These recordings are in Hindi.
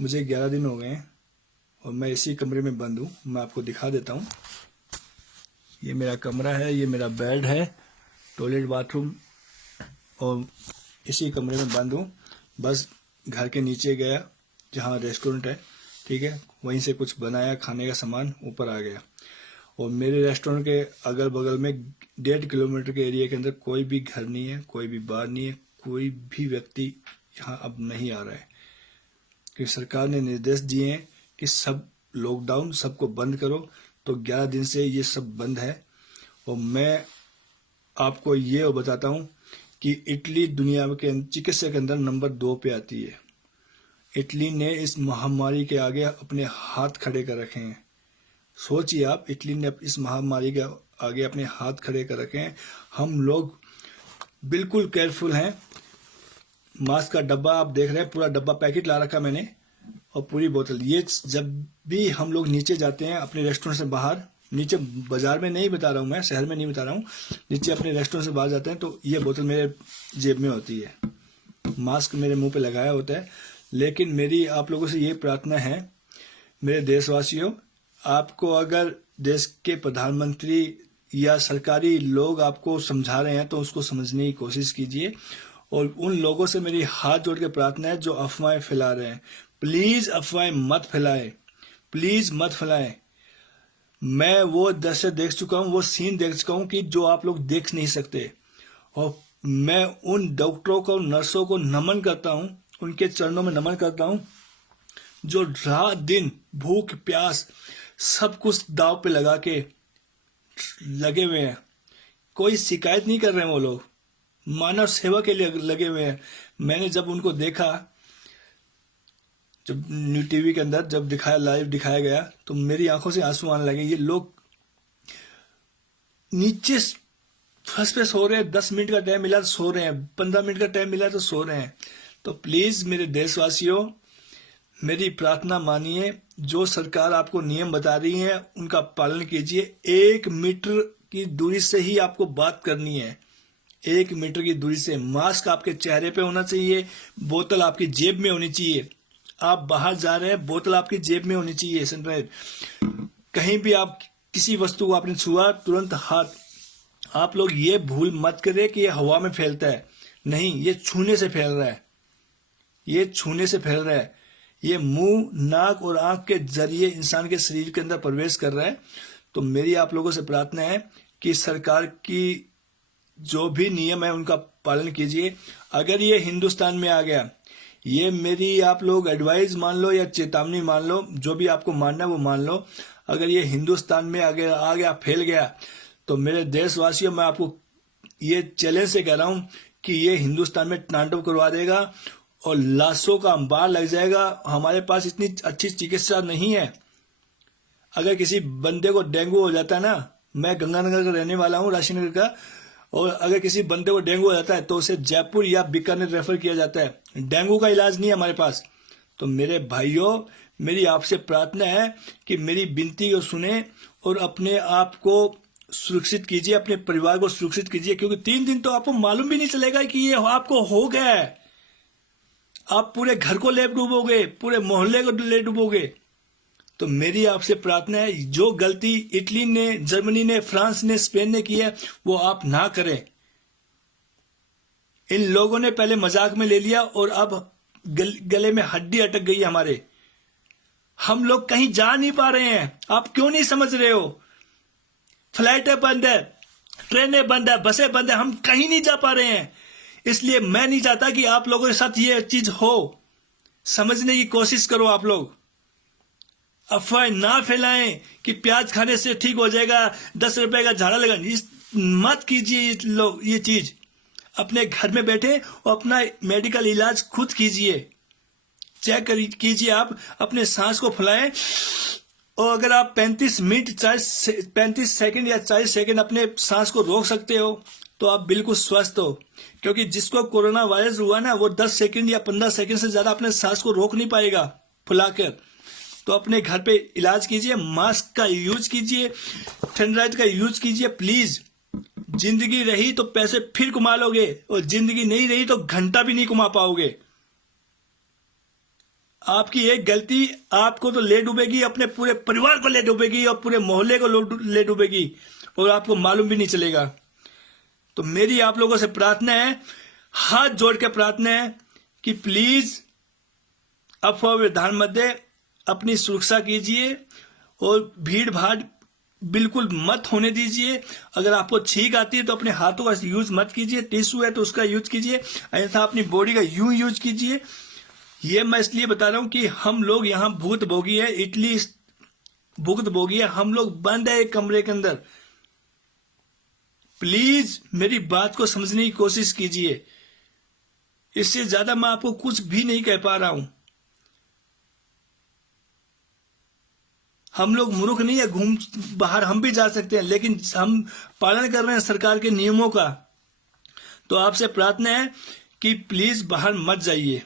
मुझे 11 दिन हो गए हैं और मैं इसी कमरे में बंद हूँ। मैं आपको दिखा देता हूँ। ये मेरा कमरा है, ये मेरा बेड है, टॉयलेट बाथरूम, और इसी कमरे में बंद हूँ। बस घर के नीचे गया जहाँ रेस्टोरेंट है, ठीक है, वहीं से कुछ बनाया खाने का सामान, ऊपर आ गया। और मेरे रेस्टोरेंट के अगल बगल में 1.5 किलोमीटर के एरिया के अंदर कोई भी घर नहीं है, कोई भी बार नहीं है, कोई भी व्यक्ति यहाँ अब नहीं आ रहा है, क्योंकि सरकार ने निर्देश दिए हैं कि सब लॉकडाउन, सबको बंद करो। तो 11 दिन से ये सब बंद है। और मैं आपको ये बताता हूँ कि इटली दुनिया के चिकित्सा के अंदर नंबर 2 पे आती है। इटली ने इस महामारी के आगे अपने हाथ खड़े कर रखे हैं। सोचिए आप, इटली ने इस महामारी के आगे अपने हाथ खड़े कर रखे हैं। हम लोग बिल्कुल केयरफुल हैं। मास्क का डब्बा आप देख रहे हैं, पूरा डब्बा पैकेट ला रखा मैंने, और पूरी बोतल। ये जब भी हम लोग नीचे जाते हैं अपने रेस्टोरेंट से बाहर, नीचे बाजार में नहीं बता रहा हूँ मैं, शहर में नहीं बता रहा हूँ, नीचे अपने रेस्टोरेंट से बाहर जाते हैं तो ये बोतल मेरे जेब में होती है, मास्क मेरे मुंह पे लगाया होता है। लेकिन मेरी आप लोगों से ये प्रार्थना है, मेरे देशवासियों, आपको अगर देश के प्रधानमंत्री या सरकारी लोग आपको समझा रहे हैं तो उसको समझने की कोशिश कीजिए। और उन लोगों से मेरी हाथ जोड़ के प्रार्थना है जो अफवाहें फैला रहे हैं, प्लीज अफवाहें मत फैलाएं, प्लीज मत फैलाएं। मैं वो दृश्य देख चुका हूँ, वो सीन देख चुका हूँ कि जो आप लोग देख नहीं सकते। और मैं उन डॉक्टरों को, नर्सों को नमन करता हूँ, उनके चरणों में नमन करता हूँ, जो रात दिन भूख प्यास सब कुछ दाव पे लगा के लगे हुए हैं। कोई शिकायत नहीं कर रहे हैं, वो लोग मानव सेवा के लिए लगे हुए हैं। मैंने जब उनको देखा, जब न्यू टीवी के अंदर जब दिखाया, लाइव दिखाया गया, तो मेरी आंखों से आंसू आने लगे। ये लोग नीचे फर्स्ट पे सो रहे हैं, 10 मिनट का टाइम मिला तो सो रहे हैं, 15 मिनट का टाइम मिला तो सो रहे हैं। तो प्लीज मेरे देशवासियों, मेरी प्रार्थना मानिए, जो सरकार आपको नियम बता रही है उनका पालन कीजिए। 1 मीटर की दूरी से ही आपको बात करनी है, 1 मीटर की दूरी से। मास्क आपके चेहरे पे होना चाहिए, बोतल आपकी जेब में होनी चाहिए। आप बाहर जा रहे हैं, बोतल आपकी जेब में होनी चाहिए, सनराइज। कहीं भी आप किसी वस्तु को आपने छुआ, तुरंत हाथ। आप लोग ये भूल मत करें कि ये हवा में फैलता है, नहीं, ये छूने से फैल रहा है, ये छूने से फैल रहा है। ये मुंह, नाक और आंख के जरिए इंसान के शरीर के अंदर प्रवेश कर रहा है। तो मेरी आप लोगों से प्रार्थना है कि सरकार की जो भी नियम है उनका पालन कीजिए। अगर ये हिंदुस्तान में आ गया, ये मेरी आप लोग एडवाइस मान लो या चेतावनी मान लो, जो भी आपको मानना है वो मान लो। अगर ये हिंदुस्तान में आ गया, फैल गया, तो मेरे देशवासियों, मैं आपको ये चैलेंज से कह रहा हूं कि ये हिंदुस्तान में तांडव करवा देगा और लाशों का अंबार लग जाएगा। हमारे पास इतनी अच्छी चिकित्सा नहीं है। अगर किसी बंदे को डेंगू हो जाता है ना, मैं गंगानगर का रहने वाला हूँ, राशीनगर का, और अगर किसी बंदे को डेंगू हो जाता है तो उसे जयपुर या बीकानेर रेफर किया जाता है। डेंगू का इलाज नहीं है हमारे पास। तो मेरे भाइयों, मेरी आपसे प्रार्थना है कि मेरी विनती को सुने और अपने आप को सुरक्षित कीजिए, अपने परिवार को सुरक्षित कीजिए, क्योंकि 3 दिन तो आपको मालूम भी नहीं चलेगा कि ये आपको हो गया है। आप पूरे घर को ले डूबोगे, पूरे मोहल्ले को ले डूबोगे। तो मेरी आपसे प्रार्थना है, जो गलती इटली ने, जर्मनी ने, फ्रांस ने, स्पेन ने की है, वो आप ना करें। इन लोगों ने पहले मजाक में ले लिया और अब गले में हड्डी अटक गई हमारे। हम लोग कहीं जा नहीं पा रहे हैं। आप क्यों नहीं समझ रहे हो? फ्लाइटें बंद है, ट्रेनें बंद है, बसें बंद है, हम कहीं नहीं जा पा रहे हैं। इसलिए मैं नहीं चाहता कि आप लोगों के साथ ये चीज हो। समझने की कोशिश करो आप लोग। अफवाह ना फैलाएं कि प्याज खाने से ठीक हो जाएगा, 10 रुपए का झाड़ा लगा। मत कीजिए लोग ये चीज। अपने घर में बैठे और अपना मेडिकल इलाज खुद कीजिए। चेक कीजिए, आप अपने सांस को फुलाएं, और अगर आप 35 सेकंड या 40 सेकंड अपने सांस को रोक सकते हो तो आप बिल्कुल स्वस्थ हो। क्योंकि जिसको कोरोना वायरस हुआ ना, वो 10 सेकंड या 15 सेकंड से ज्यादा अपने सांस को रोक नहीं पाएगा फुलाकर। तो अपने घर पे इलाज कीजिए, मास्क का यूज कीजिए, सैनिटाइजर का यूज कीजिए प्लीज। जिंदगी रही तो पैसे फिर कमा लोगे, और जिंदगी नहीं रही तो घंटा भी नहीं कमा पाओगे। आपकी एक गलती आपको तो ले डूबेगी, अपने पूरे परिवार को ले डूबेगी और पूरे मोहल्ले को ले डूबेगी और आपको मालूम भी नहीं चलेगा। तो मेरी आप लोगों से प्रार्थना है, हाथ जोड़ के प्रार्थना है कि प्लीज अफवाह में ध्यान मत दे, अपनी सुरक्षा कीजिए और भीड़ भाड़ बिल्कुल मत होने दीजिए। अगर आपको छींक आती है तो अपने हाथों का यूज मत कीजिए, टिश्यू है तो उसका यूज कीजिए, अन्यथा अपनी बॉडी का यूज कीजिए। ये मैं इसलिए बता रहा हूं कि हम लोग यहाँ भूत भोगी है, इटली भुगत भोगी है, हम लोग बंद है एक कमरे के अंदर। प्लीज मेरी बात को समझने की कोशिश कीजिए, इससे ज्यादा मैं आपको कुछ भी नहीं कह पा रहा हूं। हम लोग मूर्ख नहीं है, घूम बाहर हम भी जा सकते हैं, लेकिन हम पालन कर रहे हैं सरकार के नियमों का। तो आपसे प्रार्थना है कि प्लीज बाहर मत जाइए,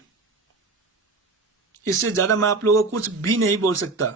इससे ज्यादा मैं आप लोगों को कुछ भी नहीं बोल सकता।